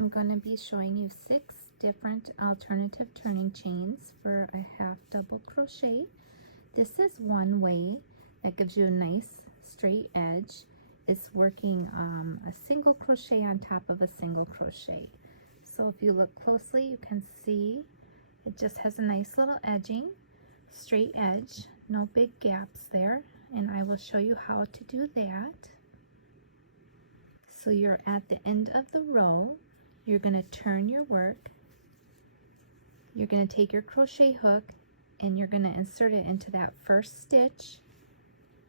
I'm going to be showing you 6 different alternative turning chains for a half double crochet. This is one way that gives you a nice straight edge. It's working a single crochet on top of a single crochet. So if you look closely, you can see it just has a nice little edging, straight edge, no big gaps there, and I will show you how to do that. So you're at the end of the row. You're going to turn your work. You're going to take your crochet hook and you're going to insert it into that first stitch.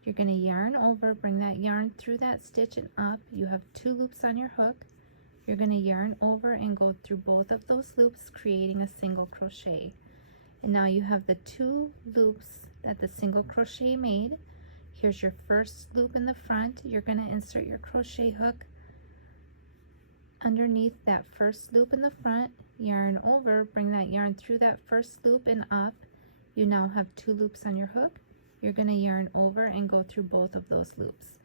You're going to yarn over, bring that yarn through that stitch and up. You have 2 loops on your hook. You're going to yarn over and go through both of those loops, creating a single crochet. And now you have the 2 loops that the single crochet made. Here's your first loop in the front. You're going to insert your crochet hook underneath that first loop in the front, yarn over, bring that yarn through that first loop and up. You now have 2 loops on your hook. You're going to yarn over and go through both of those loops.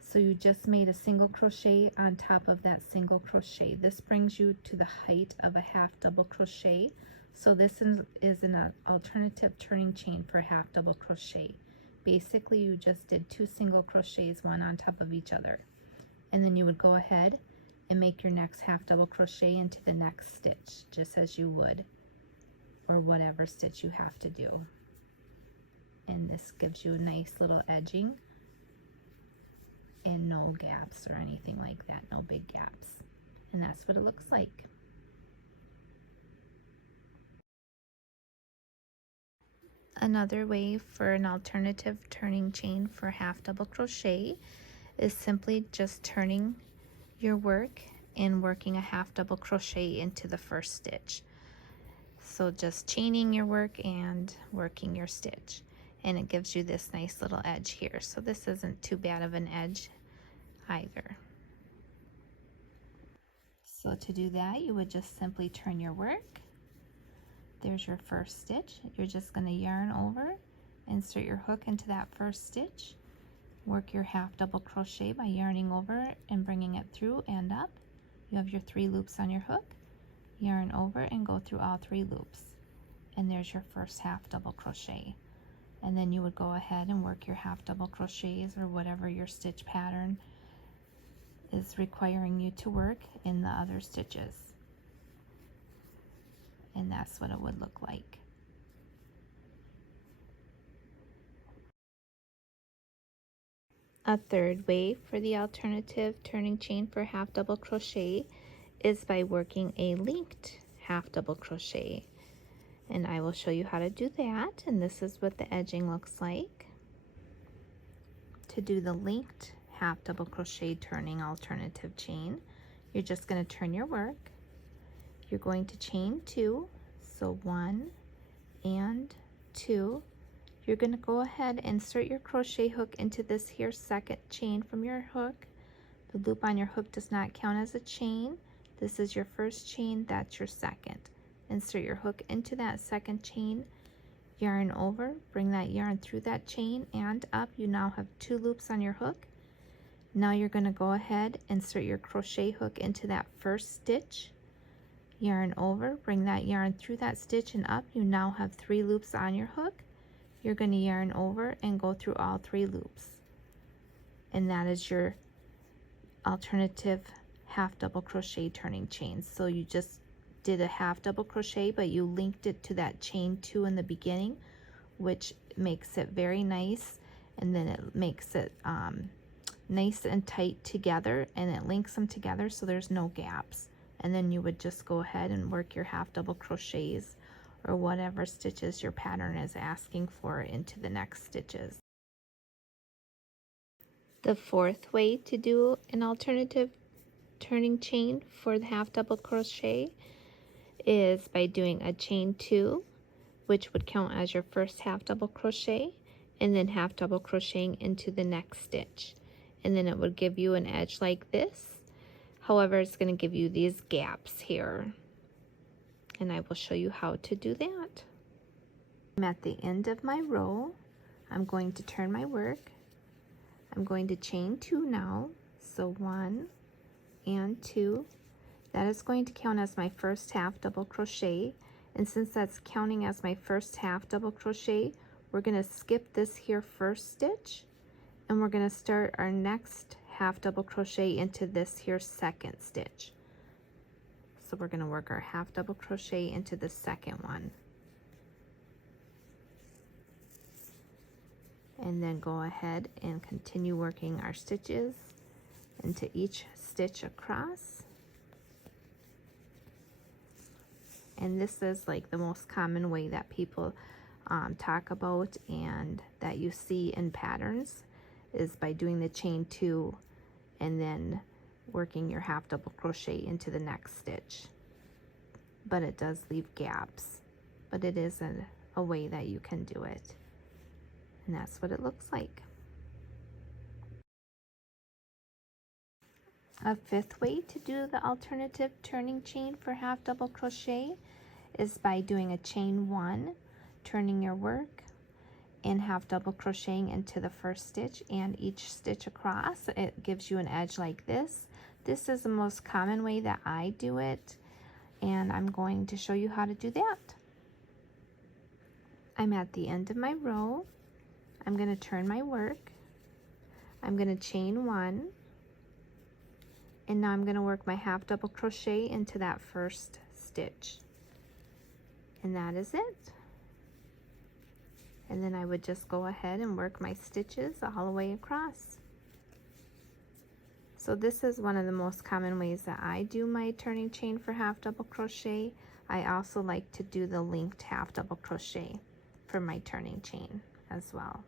So you just made a single crochet on top of that single crochet. This brings you to the height of a half double crochet. So this is an alternative turning chain for half double crochet. Basically, you just did 2 single crochets, one on top of each other. And then you would go ahead and make your next half double crochet into the next stitch, just as you would, or whatever stitch you have to do. And this gives you a nice little edging and no gaps or anything like that, no big gaps. And that's what it looks like. Another way for an alternative turning chain for half double crochet is simply just turning your work and working a half double crochet into the first stitch. So just chaining your work and working your stitch, and it gives you this nice little edge here. So this isn't too bad of an edge either. So to do that, you would just simply turn your work. There's your first stitch. You're just going to yarn over, insert your hook into that first stitch, work your half double crochet by yarning over and bringing it through and up. You have your 3 loops on your hook, yarn over and go through all 3 loops, and there's your first half double crochet. And then you would go ahead and work your half double crochets or whatever your stitch pattern is requiring you to work in the other stitches, and that's what it would look like. A third way for the alternative turning chain for half double crochet is by working a linked half double crochet, and I will show you how to do that. And this is what the edging looks like. To do the linked half double crochet turning alternative chain, you're just going to turn your work. You're going to chain 2, so 1 and 2. You're going to go ahead and insert your crochet hook into this here second chain from your hook. The loop on your hook does not count as a chain. This is your first chain, that's your second. Insert your hook into that second chain, yarn over, bring that yarn through that chain and up. You now have 2 loops on your hook. Now you're going to go ahead, insert your crochet hook into that first stitch, yarn over, bring that yarn through that stitch and up. You now have 3 loops on your hook. You're going to yarn over and go through all 3 loops, and that is your alternative half double crochet turning chain. So you just did a half double crochet, but you linked it to that chain 2 in the beginning, which makes it very nice, and then it makes it nice and tight together, and it links them together so there's no gaps. And then you would just go ahead and work your half double crochets or whatever stitches your pattern is asking for into the next stitches. The fourth way to do an alternative turning chain for the half double crochet is by doing a chain 2, which would count as your first half double crochet, and then half double crocheting into the next stitch, and then it would give you an edge like this. However, it's going to give you these gaps here, and I will show you how to do that. I'm at the end of my row. I'm going to turn my work. I'm going to chain 2 now, so 1 and 2. That is going to count as my first half double crochet, and since that's counting as my first half double crochet, we're going to skip this here first stitch, and we're going to start our next half double crochet into this here second stitch. So we're going to work our half double crochet into the second one, and then go ahead and continue working our stitches into each stitch across. And this is like the most common way that people talk about and that you see in patterns, is by doing the chain 2 and then working your half double crochet into the next stitch. But it does leave gaps, but it is a way that you can do it, and that's what it looks like. A fifth way to do the alternative turning chain for half double crochet is by doing a chain 1, turning your work, and half double crocheting into the first stitch and each stitch across. It gives you an edge like this. This is the most common way that I do it, and I'm going to show you how to do that. I'm at the end of my row. I'm going to turn my work. I'm going to chain 1, and now I'm going to work my half double crochet into that first stitch, and that is it. And then I would just go ahead and work my stitches all the way across. So this is one of the most common ways that I do my turning chain for half double crochet. I also like to do the linked half double crochet for my turning chain as well.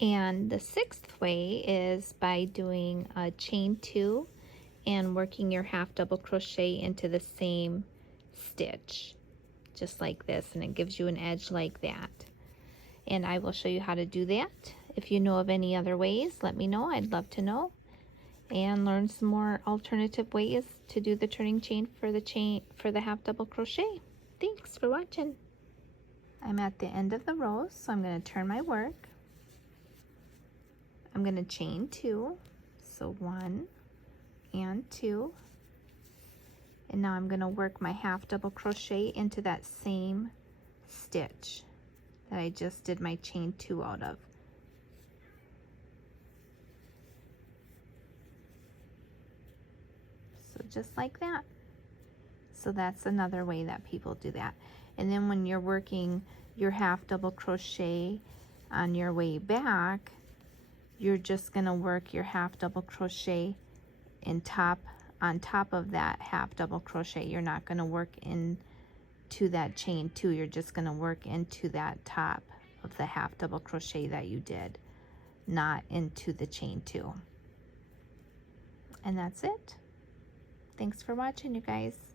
And the sixth way is by doing a chain 2 and working your half double crochet into the same stitch, just like this, and it gives you an edge like that. And I will show you how to do that. If you know of any other ways, let me know. I'd love to know and learn some more alternative ways to do the turning chain for the half double crochet. Thanks for watching. I'm at the end of the row, so I'm going to turn my work. I'm going to chain 2, so 1 and 2, and now I'm going to work my half double crochet into that same stitch that I just did my chain 2 out of. So just like that. So that's another way that people do that. And then when you're working your half double crochet on your way back, you're just going to work your half double crochet on top of that half double crochet. You're not going to work into that chain 2, you're just going to work into that top of the half double crochet that you did, not into the chain 2. And that's it. Thanks for watching, you guys.